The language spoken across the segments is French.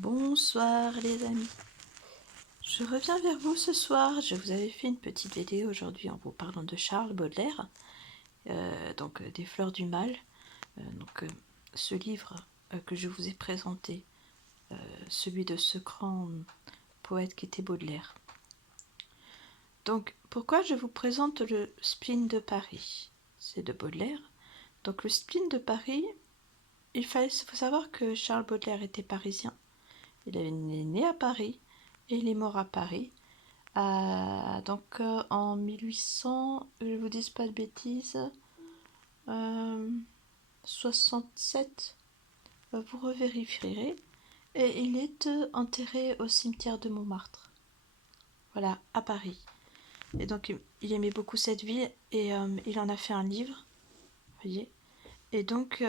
Bonsoir les amis, je reviens vers vous ce soir. Je vous avais fait une petite vidéo aujourd'hui en vous parlant de Charles Baudelaire, des Fleurs du Mal. Ce livre que je vous ai présenté, celui de ce grand poète qui était Baudelaire. Donc pourquoi je vous présente le Spleen de Paris? C'est de Baudelaire. Donc le Spleen de Paris, il faut savoir que Charles Baudelaire était parisien. Il est né à Paris et il est mort à Paris. En 1800, je vous dis pas de bêtises, 67, vous revérifierez. Et il est enterré au cimetière de Montmartre. Voilà, à Paris. Et donc il aimait beaucoup cette ville et il en a fait un livre, voyez. Et donc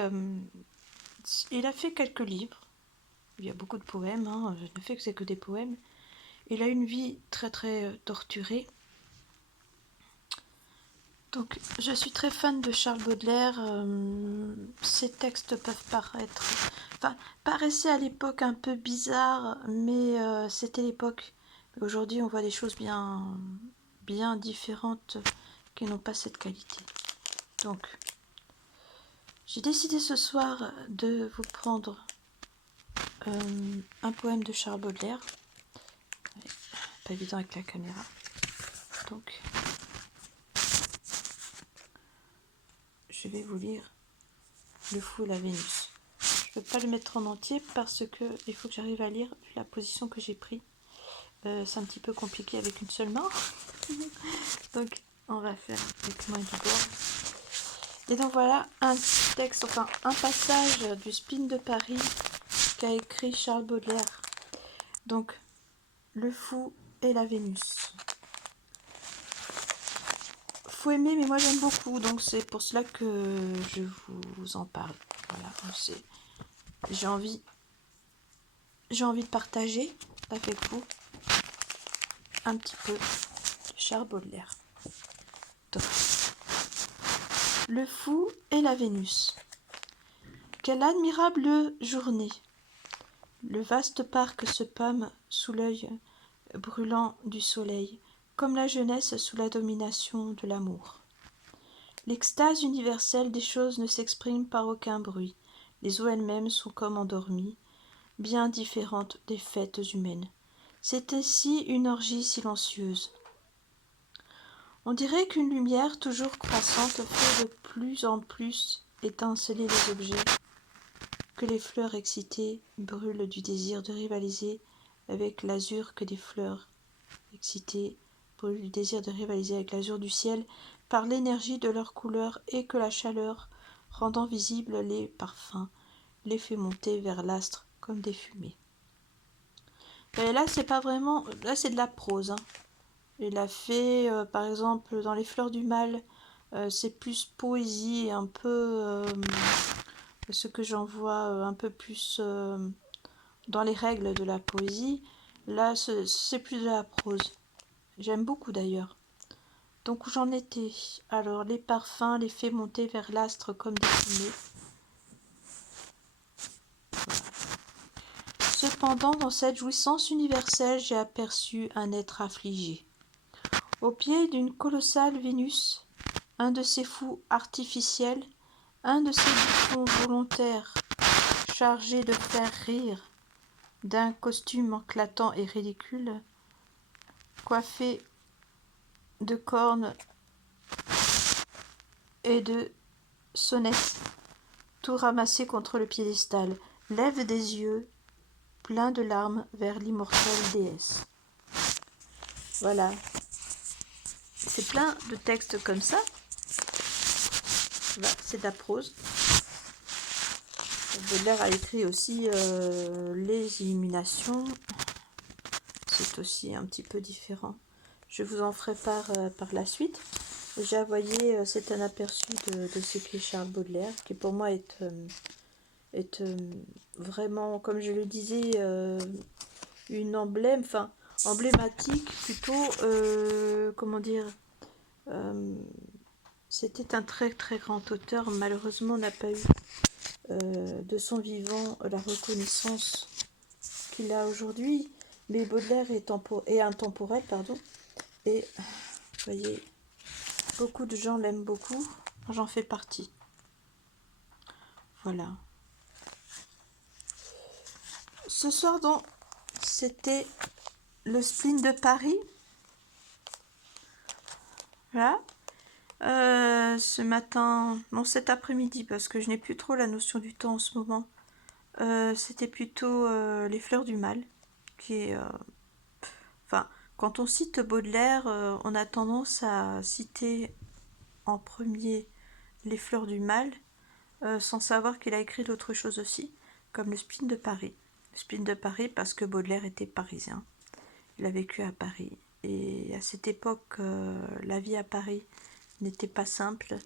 il a fait quelques livres. Il y a beaucoup de poèmes, hein. Je ne fais que c'est que des poèmes. Il a une vie très très torturée. Donc, je suis très fan de Charles Baudelaire. Ses textes peuvent paraissaient à l'époque un peu bizarres, mais c'était l'époque. Aujourd'hui, on voit des choses bien différentes qui n'ont pas cette qualité. Donc, j'ai décidé ce soir de vous prendre un poème de Charles Baudelaire. Pas évident avec la caméra. Donc, je vais vous lire Le Fou et la Vénus. Je ne peux pas le mettre en entier parce que il faut que j'arrive à lire la position que j'ai prise. C'est un petit peu compliqué avec une seule main. Donc on va faire avec main du bord. Et donc voilà un texte, enfin un passage du Spleen de Paris qu'a écrit Charles Baudelaire. Donc Le Fou et la Vénus. Faut aimer, mais moi j'aime beaucoup, donc c'est pour cela que je vous en parle. Voilà, j'ai envie de partager avec vous un petit peu de Charles Baudelaire. Donc, Le Fou et la Vénus. Quelle admirable journée! Le vaste parc se pâme sous l'œil brûlant du soleil, comme la jeunesse sous la domination de l'amour. L'extase universelle des choses ne s'exprime par aucun bruit. Les eaux elles-mêmes sont comme endormies, bien différentes des fêtes humaines. C'est ici une orgie silencieuse. On dirait qu'une lumière toujours croissante fait de plus en plus étinceler les objets, que les fleurs excitées brûlent du désir de rivaliser avec l'azur, que des fleurs excitées brûlent du désir de rivaliser avec l'azur du ciel par l'énergie de leurs couleurs, et que la chaleur, rendant visibles les parfums, les fait monter vers l'astre comme des fumées. Et là, c'est pas vraiment... Là, c'est de la prose, hein. Il a fait, par exemple, dans Les Fleurs du Mal, c'est plus poésie, un peu ce que j'en vois un peu plus dans les règles de la poésie. Là, c'est plus de la prose. J'aime beaucoup d'ailleurs. Donc où j'en étais? Alors, les parfums les fait monter vers l'astre comme des fumées. Cependant, dans cette jouissance universelle, j'ai aperçu un être affligé. Au pied d'une colossale Vénus, un de ces fous artificiels, un de ces bouffons volontaires, chargés de faire rire, d'un costume éclatant et ridicule, coiffé de cornes et de sonnettes, tout ramassé contre le piédestal, lève des yeux pleins de larmes vers l'immortelle déesse. Voilà. C'est plein de textes comme ça. Voilà, c'est de la prose. Baudelaire a écrit aussi Les Illuminations. C'est aussi un petit peu différent. Je vous en ferai part par la suite. Déjà, vous voyez, c'est un aperçu de ce qu'est Charles Baudelaire, qui pour moi est vraiment, comme je le disais, une emblématique plutôt, comment dire, c'était un très très grand auteur. Malheureusement, on n'a pas eu de son vivant la reconnaissance qu'il a aujourd'hui, mais Baudelaire est intemporel, pardon. Et vous voyez, beaucoup de gens l'aiment beaucoup, j'en fais partie. Voilà. Ce soir donc, c'était le spleen de Paris. Voilà. Ce matin, non cet après-midi, parce que je n'ai plus trop la notion du temps en ce moment. C'était plutôt Les Fleurs du Mal, qui est... Enfin, quand on cite Baudelaire, on a tendance à citer en premier Les Fleurs du Mal, sans savoir qu'il a écrit d'autres choses aussi, comme le spleen de Paris. Le spleen de Paris parce que Baudelaire était parisien. Il a vécu à Paris. Et à cette époque, la vie à Paris n'était pas simple.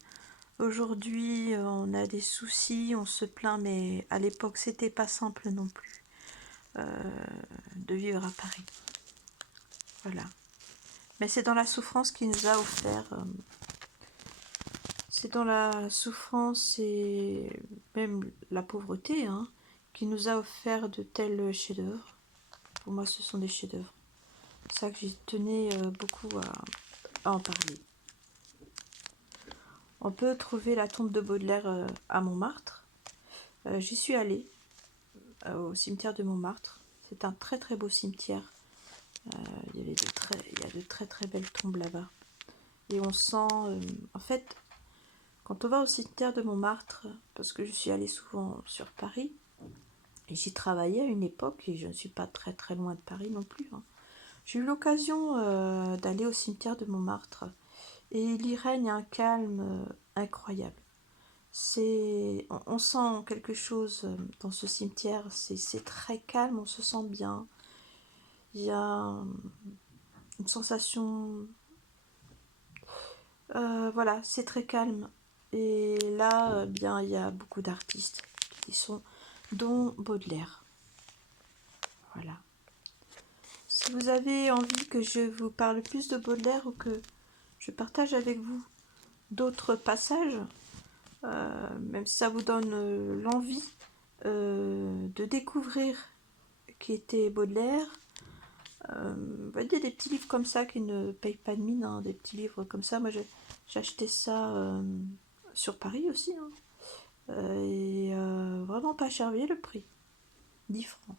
Aujourd'hui, on a des soucis, on se plaint, mais à l'époque, c'était pas simple non plus de vivre à Paris. Voilà. Mais c'est dans la souffrance qu'il nous a offert. C'est dans la souffrance et même la pauvreté qui nous a offert de tels chefs-d'œuvre. Pour moi, ce sont des chefs-d'œuvre. C'est ça que j'y tenais beaucoup à en parler. On peut trouver la tombe de Baudelaire à Montmartre. J'y suis allée au cimetière de Montmartre. C'est un très très beau cimetière. Il y a de très très belles tombes là-bas. Et on sent... en fait, quand on va au cimetière de Montmartre, parce que je suis allée souvent sur Paris, et j'y travaillais à une époque, et je ne suis pas très très loin de Paris non plus. J'ai eu l'occasion d'aller au cimetière de Montmartre, et il y règne un calme incroyable. On sent quelque chose dans ce cimetière, c'est très calme, on se sent bien. Il y a une sensation... voilà, c'est très calme. Et là, bien, il y a beaucoup d'artistes qui sont, dont Baudelaire. Voilà. Si vous avez envie que je vous parle plus de Baudelaire ou que je partage avec vous d'autres passages, même si ça vous donne l'envie de découvrir qui était Baudelaire, vous voyez, des petits livres comme ça qui ne payent pas de mine, des petits livres comme ça. Moi, j'ai acheté ça sur Paris aussi. Et vraiment pas cher, vous voyez le prix, 10 francs.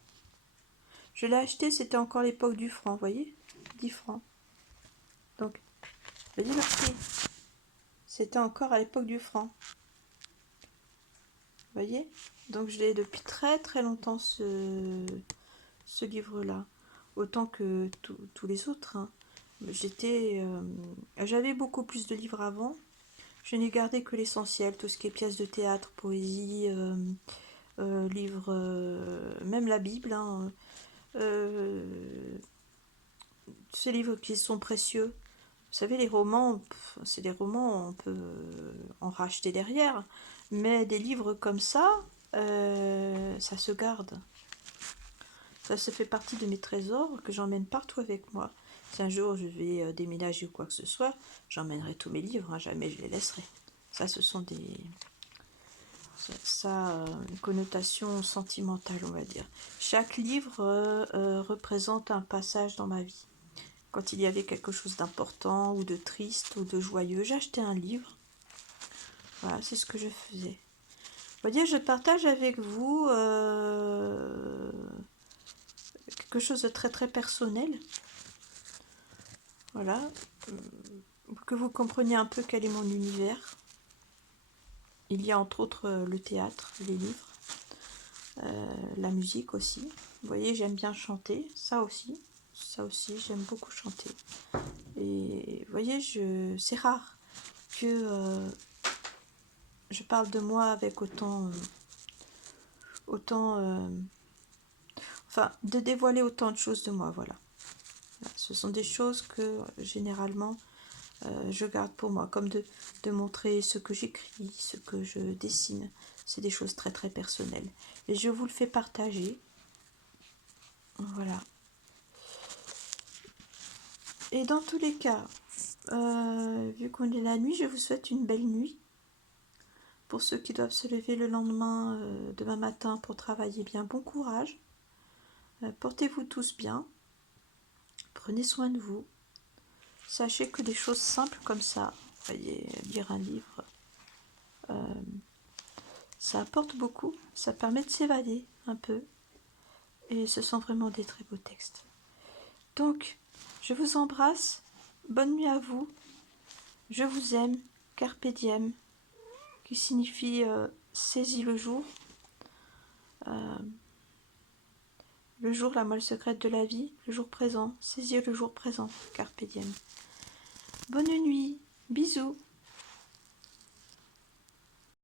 Je l'ai acheté, c'était encore l'époque du franc, vous voyez, 10 francs. Donc, vous voyez le prix, c'était encore à l'époque du franc. Vous voyez. Donc je l'ai depuis très très longtemps ce livre-là, autant que tous les autres. J'avais beaucoup plus de livres avant. Je n'ai gardé que l'essentiel, tout ce qui est pièces de théâtre, poésie, livres, même la Bible. Ces livres qui sont précieux. Vous savez, les romans, c'est des romans, on peut en racheter derrière. Mais des livres comme ça se garde. Ça se fait partie de mes trésors que j'emmène partout avec moi. Si un jour je vais déménager ou quoi que ce soit, j'emmènerai tous mes livres, jamais je les laisserai. Ça, ce sont des... Ça, une connotation sentimentale, on va dire. Chaque livre représente un passage dans ma vie. Quand il y avait quelque chose d'important ou de triste ou de joyeux, j'achetais un livre. Voilà, c'est ce que je faisais. Vous voyez, je partage avec vous quelque chose de très très personnel. Voilà, que vous compreniez un peu quel est mon univers. Il y a entre autres le théâtre, les livres, la musique aussi. Vous voyez, j'aime bien chanter, ça aussi j'aime beaucoup chanter. Et vous voyez, c'est rare que je parle de moi avec enfin, de dévoiler autant de choses de moi, voilà. Ce sont des choses que généralement je garde pour moi, comme de montrer ce que j'écris, ce que je dessine. C'est des choses très très personnelles. Et je vous le fais partager. Voilà. Et dans tous les cas, vu qu'on est la nuit, je vous souhaite une belle nuit. Pour ceux qui doivent se lever le lendemain, demain matin, pour travailler bien, bon courage. Portez-vous tous bien. Prenez soin de vous. Sachez que des choses simples comme ça, voyez, lire un livre, ça apporte beaucoup. Ça permet de s'évader un peu. Et ce sont vraiment des très beaux textes. Donc, je vous embrasse. Bonne nuit à vous. Je vous aime. Carpe diem, qui signifie saisis le jour. Le jour, la moelle secrète de la vie, le jour présent. Saisir le jour présent. Carpe diem. Bonne nuit. Bisous.